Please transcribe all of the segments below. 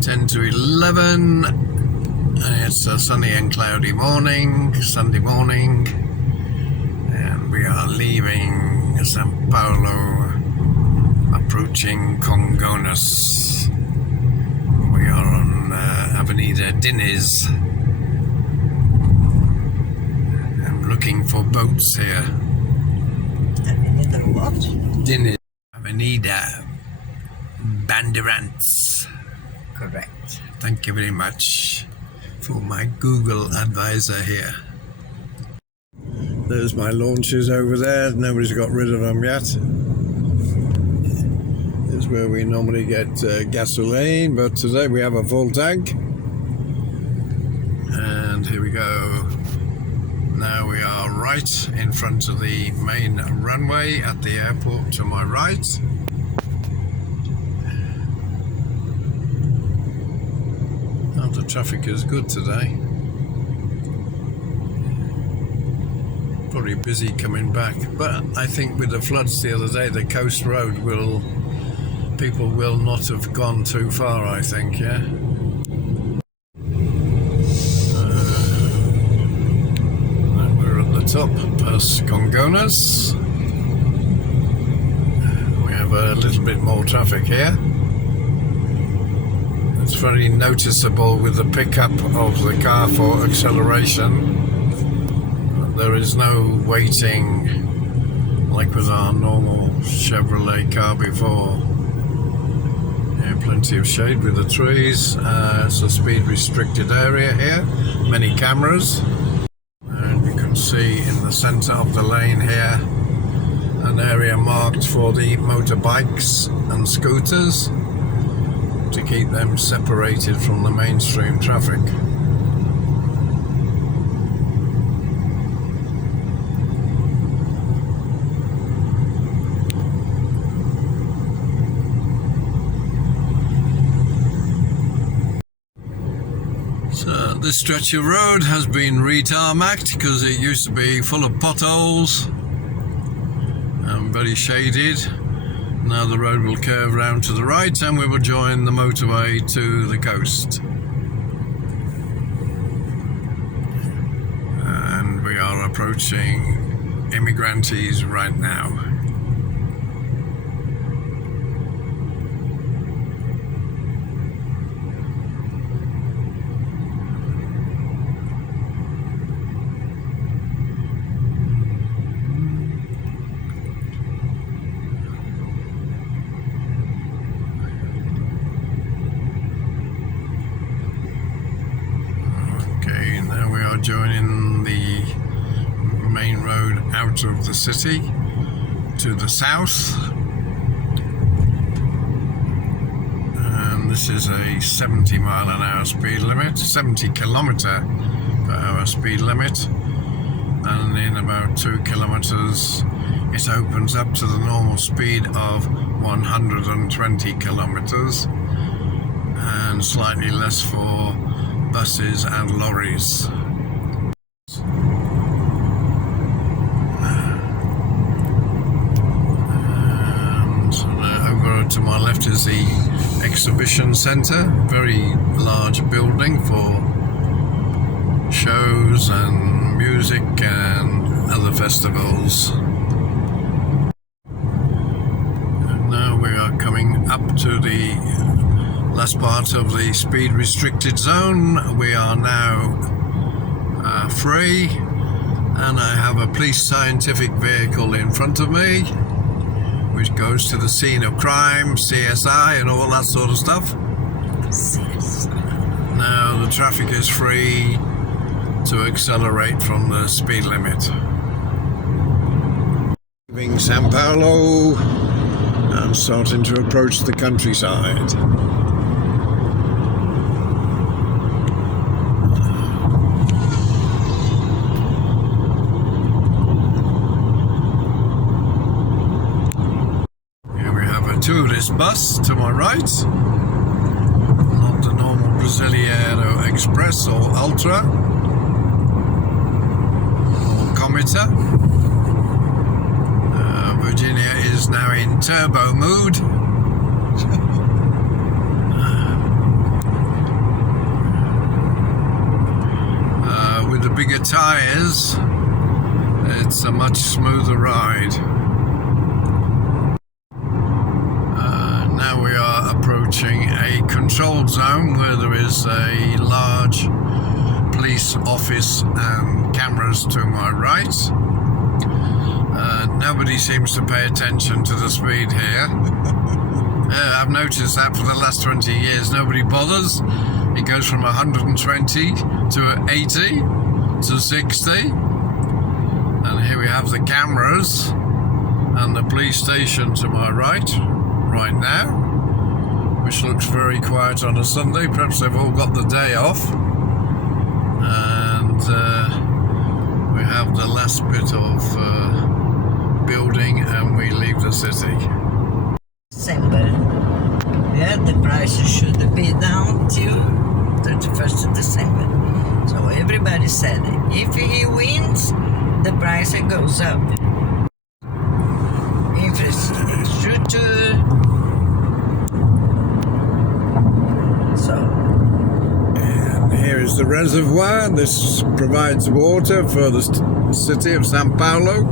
10 to 11. It's a sunny and cloudy morning, Sunday morning, and we are leaving Sao Paulo, approaching Congonhas. We are on Avenida Diniz. I'm looking for boats here. Avenida what? Diniz. Avenida Bandeirantes. Correct. Thank you very much for my Google advisor here. There's my launches over there. Nobody's got rid of them yet. It's where we normally get gasoline, but today we have a full tank. And here we go. Now we are right in front of the main runway at the airport to my right. The traffic is good today. Probably busy coming back, but I think with the floods the other day, the coast road people will not have gone too far, I think, yeah. And we're at the top, past Congonhas. We have a little bit more traffic here. It's very noticeable with the pickup of the car for acceleration. There is no waiting like with our normal Chevrolet car before. Yeah, plenty of shade with the trees. It's a speed restricted area here. Many cameras. And you can see in the center of the lane here an area marked for the motorbikes and scooters, to keep them separated from the mainstream traffic. So this stretch of road has been re-tarmacked because it used to be full of potholes and very shaded. Now the road will curve round to the right and we will join the motorway to the coast. And we are approaching Imigrantes right now. Joining the main road out of the city to the south, and this is a 70 mile an hour speed limit, 70 kilometer per hour speed limit, and in about 2 kilometers it opens up to the normal speed of 120 kilometers and slightly less for buses and lorries. To my left is the exhibition centre, very large building for shows and music and other festivals. And now we are coming up to the last part of the speed restricted zone. We are now free, and I have a police scientific vehicle in front of me, which goes to the scene of crime, CSI and all that sort of stuff. Now the traffic is free to accelerate from the speed limit. Leaving Sao Paulo and starting to approach the countryside. Tourist bus to my right, not the normal Brasileiro Express or Ultra or Cometa. Virginia is now in turbo mood. tyres, it's a much smoother ride. Now we are approaching a controlled zone where there is a large police office and cameras to my right. Nobody seems to pay attention to the speed here. I've noticed that for the last 20 years nobody bothers. It goes from 120 to 80 to 60. And here we have the cameras and the police station to my right now, which looks very quiet on a Sunday. Perhaps they've all got the day off. And we have the last bit of building and we leave the city. December. Yeah, the prices should be down till 31st of December. So everybody said if he wins, the price goes up. Infrastructure. So. And here is the reservoir. This provides water for the city of Sao Paulo.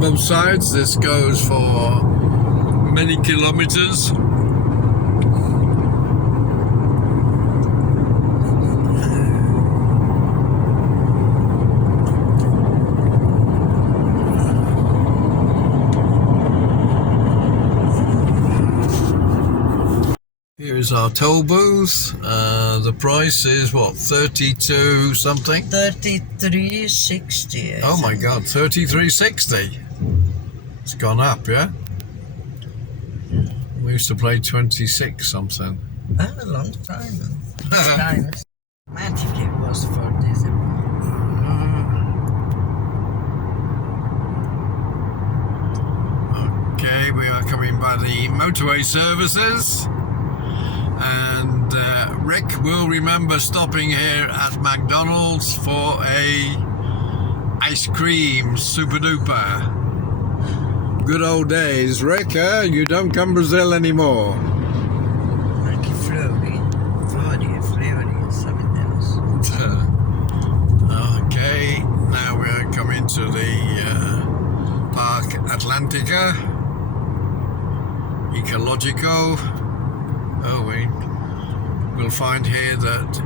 Both sides. This goes for many kilometers. Here's our toll booth. The price is what, 32 something? 33.60. Oh my God, 33.60. It's gone up, yeah? We used to play 26 something. A long time. This time, magic it was for this. Okay, we are coming by the motorway services. And Rick will remember stopping here at McDonald's for a ice cream super duper. Good old days, Rick. You don't come Brazil anymore. Anche Flori, something else. Okay, now we are coming to the Park Atlantica, Ecologico. Oh, we'll find here that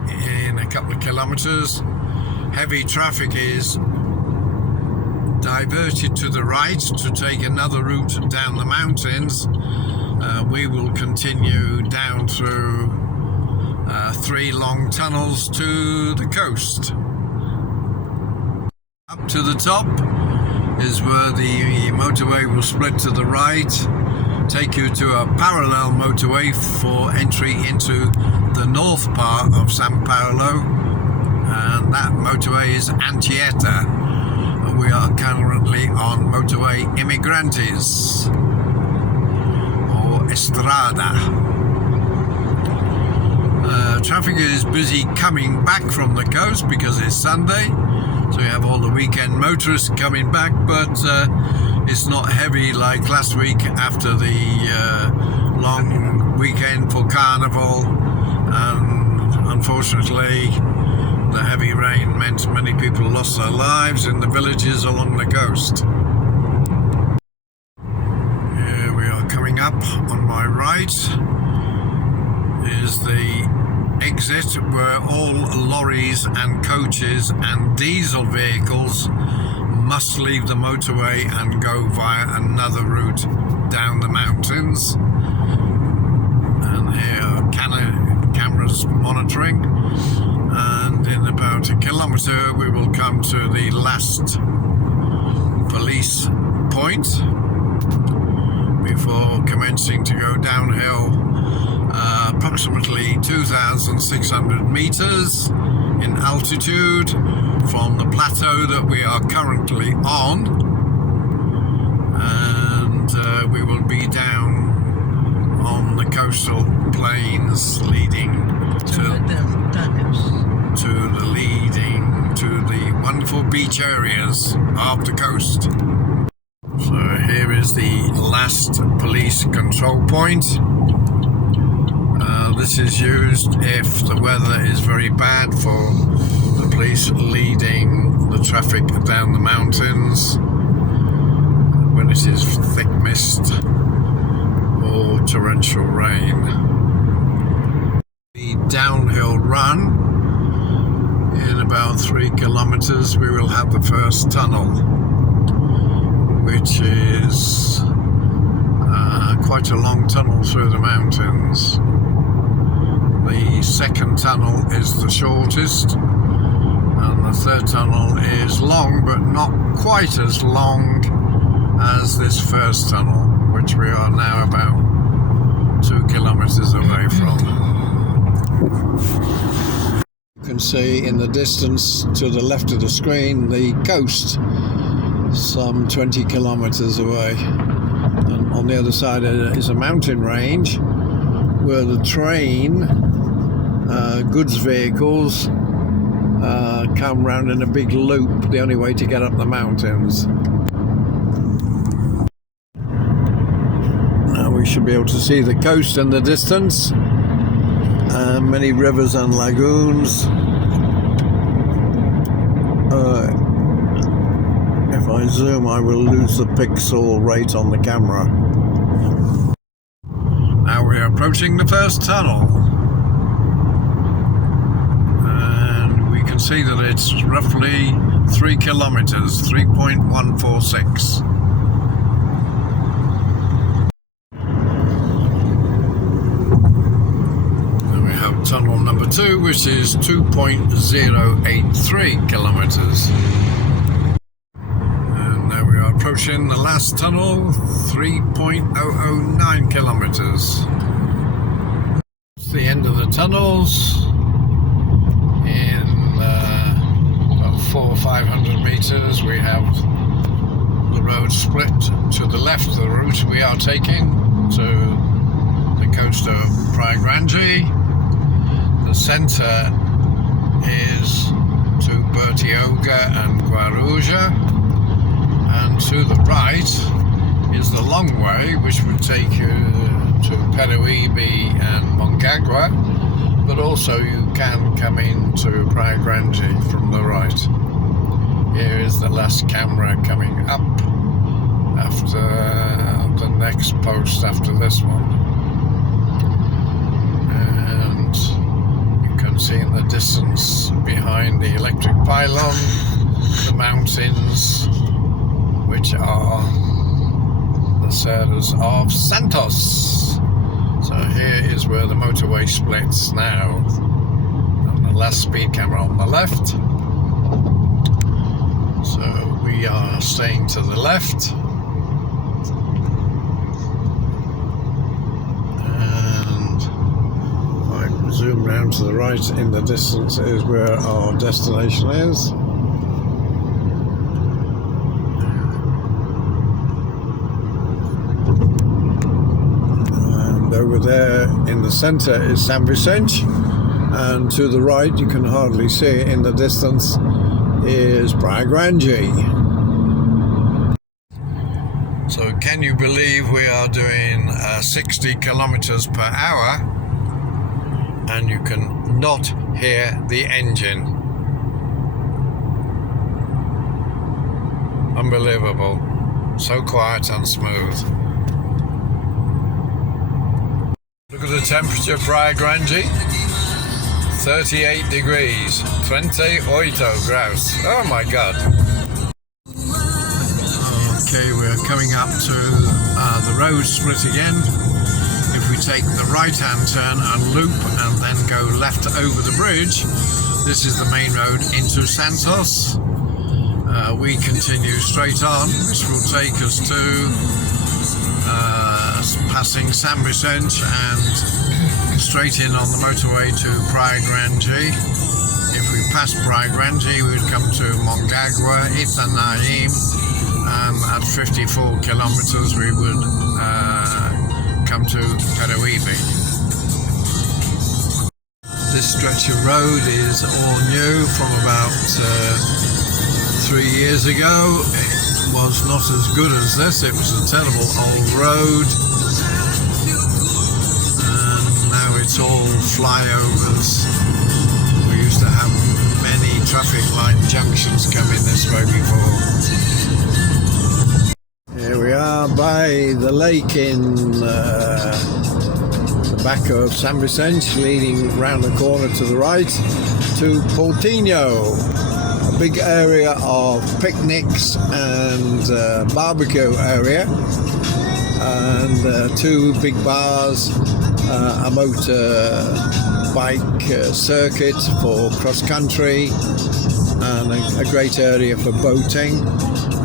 in a couple of kilometers, heavy traffic is diverted to the right to take another route down the mountains. We will continue down through 3 long tunnels to the coast. Up to the top is where the motorway will split to the right, take you to a parallel motorway for entry into the north part of São Paulo, and that motorway is Anchieta. We are currently on motorway Imigrantes or Estrada. Traffic is busy coming back from the coast because it's Sunday, so we have all the weekend motorists coming back, but it's not heavy like last week after the long weekend for Carnival, and unfortunately the heavy rain meant many people lost their lives in the villages along the coast. Here we are coming up. On my right is the exit where all lorries and coaches and diesel vehicles must leave the motorway and go via another route down the mountains. And here are cameras monitoring, and in about a kilometre we will come to the last police point before commencing to go downhill approximately 2,600 meters in altitude from the plateau that we are currently on, and we will be down on the coastal plains leading to the wonderful beach areas of the coast. So here is the last police control point. This is used if the weather is very bad for the police leading the traffic down the mountains when it is thick mist or torrential rain. The downhill run, in about 3 kilometers we will have the first tunnel, which is quite a long tunnel through the mountains. The second tunnel is the shortest, and the third tunnel is long, but not quite as long as this first tunnel, which we are now about 2 kilometers away from. You can see in the distance to the left of the screen the coast, some 20 kilometers away. And on the other side is a mountain range where the train, goods vehicles, come round in a big loop, the only way to get up the mountains. Now we should be able to see the coast in the distance, many rivers and lagoons. If I zoom, I will lose the pixel rate on the camera. Now we are approaching the first tunnel, and we can see that it's roughly 3 kilometers, 3.146. Then we have tunnel number 2, which is 2.083 kilometers. Approaching the last tunnel, 3.009 kilometers. It's the end of the tunnels. In about 400 or 500 meters we have the road split to the left, the route we are taking to the coast of Praia Grande. The centre is to Bertioga and Guarujá. And to the right is the long way, which would take you to Peruíbe and Mongaguá, but also you can come into Praia Grande from the right. Here is the last camera coming up after the next post after this one. And you can see in the distance behind the electric pylon the mountains, which are the Serras of Santos. So here is where the motorway splits now, and the last speed camera on the left. So we are staying to the left, and I zoom round to the right in the distance is where our destination is. Over there in the centre is São Vicente, and to the right, you can hardly see it in the distance, is Praia Grande. So can you believe we are doing 60 kilometers per hour and you can not hear the engine? Unbelievable. So quiet and smooth. Look at the temperature, Praia Grande, 38 degrees, 28 graus. Oh my God. Okay, we're coming up to the road split again. If we take the right-hand turn and loop and then go left over the bridge, this is the main road into Santos. We continue straight on, which will take us to passing São Vicente and straight in on the motorway to Praia Grande. If we pass Praia Grande, we would come to Mongaguá, Itanaim, and at 54 kilometers we would come to Peruíbe. This stretch of road is all new from about 3 years ago. It was not as good as this. It was a terrible old road, and now it's all flyovers. We used to have many traffic light junctions coming this way before. Here we are by the lake in the back of San Vicente, leading round the corner to the right to Portinho, a big area of picnics and barbecue area, and two big bars, a motorbike circuit for cross country, and a great area for boating.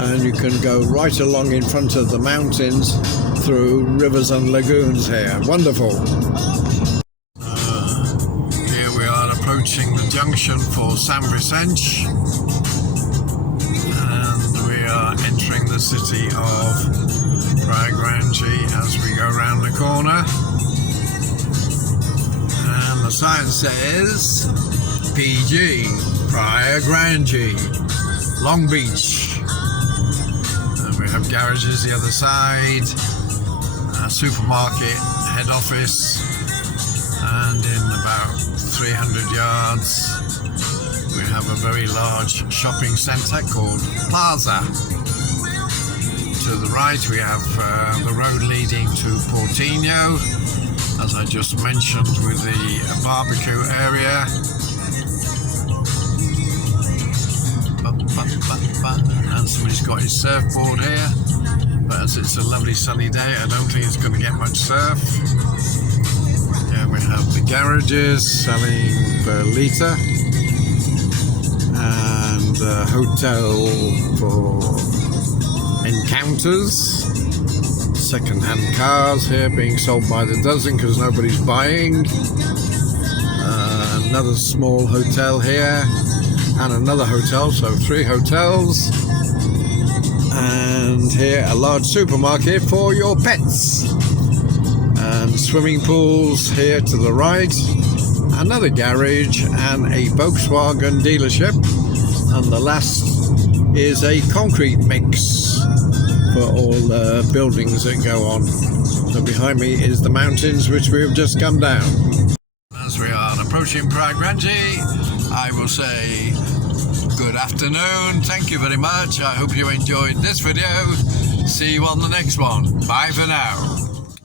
And you can go right along in front of the mountains through rivers and lagoons here. Wonderful. Here we are approaching the junction for San Vicente, and we are entering the city of Praia Grande as we go around the corner. And the sign says PG, Praia Grande, Long Beach. We have garages the other side, a supermarket head office, and in about 300 yards we have a very large shopping centre called Plaza. To the right we have the road leading to Portinho, as I just mentioned, with the barbecue area. And somebody's got his surfboard here, but as it's a lovely sunny day, I don't think it's going to get much surf. Here we have the garages selling per litre, and a hotel for encounters. Second-hand cars here being sold by the dozen because nobody's buying. Another small hotel here, and another hotel, so 3 hotels. And here a large supermarket for your pets, and swimming pools here to the right, another garage and a Volkswagen dealership, and the last is a concrete mix for all the buildings that go on. So behind me is the mountains which we have just come down. As we are approaching Praia Grande, I will say good afternoon. Thank you very much. I hope you enjoyed this video. See you on the next one. Bye for now.